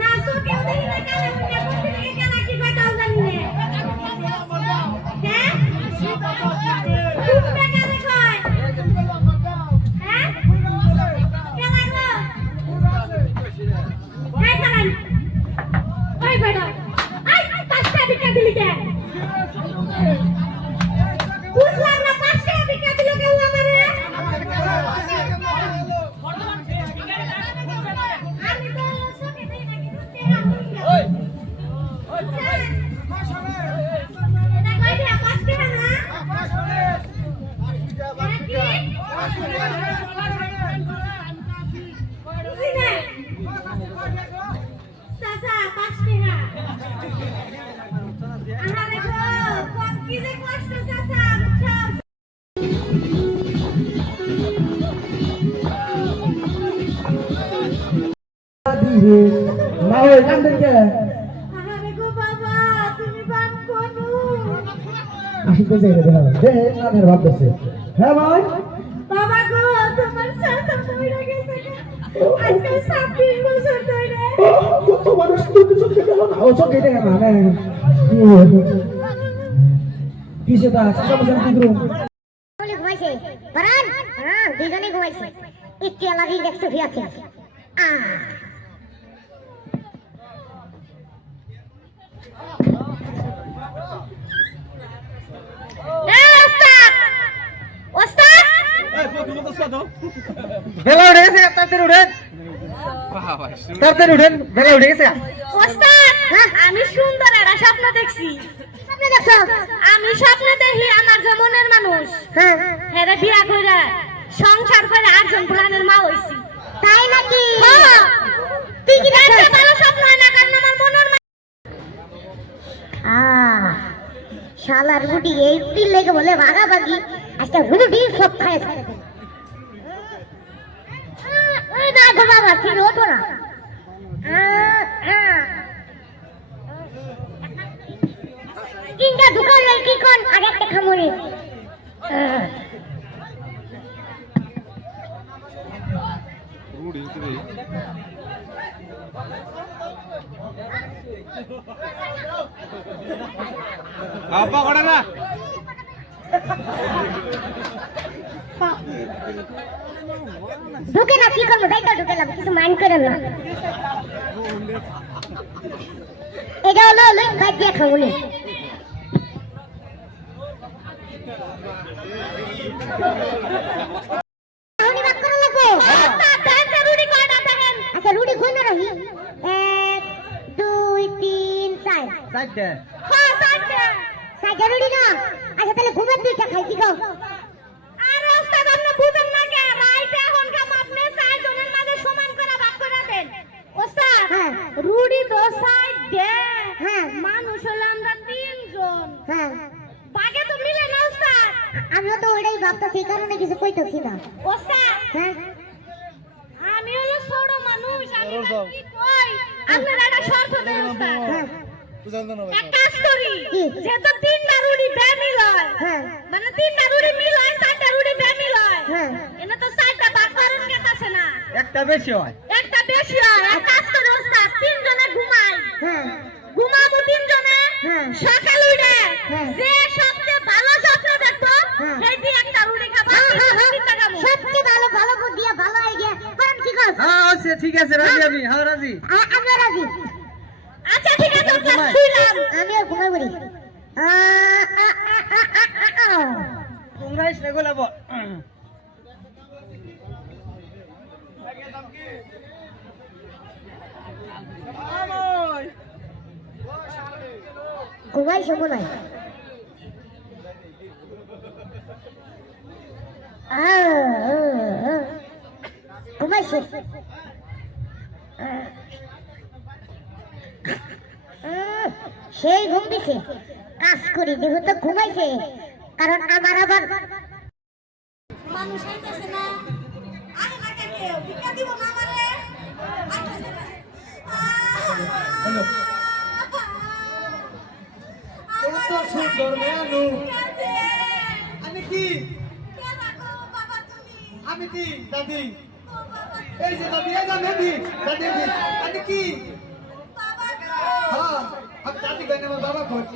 না তো কেউ দেখি না কানে মুখে বসে থেকে কেনা কি কয় তাও জানি না হ্যাঁ খুব টাকা রে কয় হ্যাঁ কেনা গো এই খান ওই বেটা আই 5টা বিকা দিলি কে বুঝলাম না 5টা বিকা দিল কেউ আমারে আমি তো সকে দেই নাকি দুধ ওই ওই মাশাআল্লাহ এটা কই দিয়া 5 টাকা না 5 টাকা আহা দেখো কম কি যে কষ্ট চাচা মা ওই কান্দে কে আরে গো বাবা তুমি বান কোনু আসি তো যাই রে দে নামের ভাব দছে হ্যাঁ ভাই বাবা গো তোমার চাচা মরে গেছে আজকে 26 বছর ধরে তোমার শুধু কিছু খেতে গেল না ও চোখ কেটে গেল না কিসে তা চাচা বসে কি করব বলে ঘুমাইছে পরান হ্যাঁ দুজনে ঘুমাইছে একটু আলাদা দেখতে ফিয়াছে বেলা উঠে গেছে তাড়াতাড়ি উঠেন তাড়াতাড়ি উঠেন বেলা উঠে গেছে ওস্তাদ আমি সুন্দর একটা স্বপ্ন দেখছি স্বপ্ন দেখছো আমি স্বপ্ন দেখি আমার যে মনের মানুষ হ্যাঁ হেরে বিয়া কইরা সংসার করে 8 জন প্রাণের মা হইছি তাই নাকি তুই কি দেখতে ভালো স্বপ্ন হয় না কারণ আমার মনের শালার রুটি এই তিল লেগে বলে ভাগাভাগি আজকে রুটি সব খায় খায় ওই না গো বাবা ফিরে ওঠো না তিনটা দোকান কি কোন আগে একটা খামুরি apa kau dah ঢুকে না কি করবো তাই তো ঢুকেলাম কিছু মাইন্ড করেন না এটা হলো লই কাজিয়া খাবুনি আচ্ছা রুটি কই না রহি 1 2 3 4 চারটে হ্যাঁ সাইডে সাইডে রুটি না আচ্ছা তাহলে ঘুমের দুইটা খাই কি গো আরে ওস্তাদ আপনি বুঝেন না কে রাইতে এখন কাম আপনি 4 জনের মাঝে সমান করে ভাগ করে দেন ওস্তাদ হ্যাঁ রুডি তো সাইডে হ্যাঁ মানুষ হলো আমরা 3 জন হ্যাঁ ভাগে তো মিলে না ওস্তাদ আমিও তো ওইটাই ভাবতেছি এই কারণে কিছু কইতেছি না ওস্তাদ হ্যাঁ আমি হলো ছোট মানুষ আমি কি কই আপনারা একটা শর্ত দেন ওস্তাদ হ্যাঁ এক কাজ করি কি? যেহেতু 3টা রুডি বেমিল হয় হ্যাঁ মানে 3টা রুডি মিল হয় 4টা রুডি বেমিল হয় হ্যাঁ এনে তো 4টা ভাগ করেন গেতাছে না একটা বেশি হয় একটা বেশি হয় এক কাজ করে ওস্তাদ 3 জনে ঘুমাই হ্যাঁ ঘুমাবো 3 জনে হ্যাঁ সকাল উঠে হ্যাঁ। যে সবচেয়ে ভালো স্বপ্ন দেখতো হ্যাঁ। সেই দিয়ে একটা রুটি খাবো তিনটা খাবো সত্যি ভালো ভালো বুদ্ধি ভালো আইডিয়া কারণ কি কর হ্যাঁ ঠিক আছে রাজি আমি হ্যাঁ রাজি আমি রাজি আচ্ছা ঠিক আছে ওস্তাদ শুইলাম আমিও ঘুমাই পড়ি তোমরা এসে গোলাবো ঘুমাই শোনো নাই ঘুমাইছে সেই ঘুম দিছে কাজ করি যেহেতু ঘুমাইছে কারণ আমার আবার মানুষ আইতাছে না আরে না কেউ ভিক্ষা দিব না আমারে আইতাছে না কত সুন্দর মেনু আমি কি বাবা তুমি আমি কি দাদি ও বাবা এই যে দাদি এই যে দাদি দাদি দেন আমার বাবা খোঁজ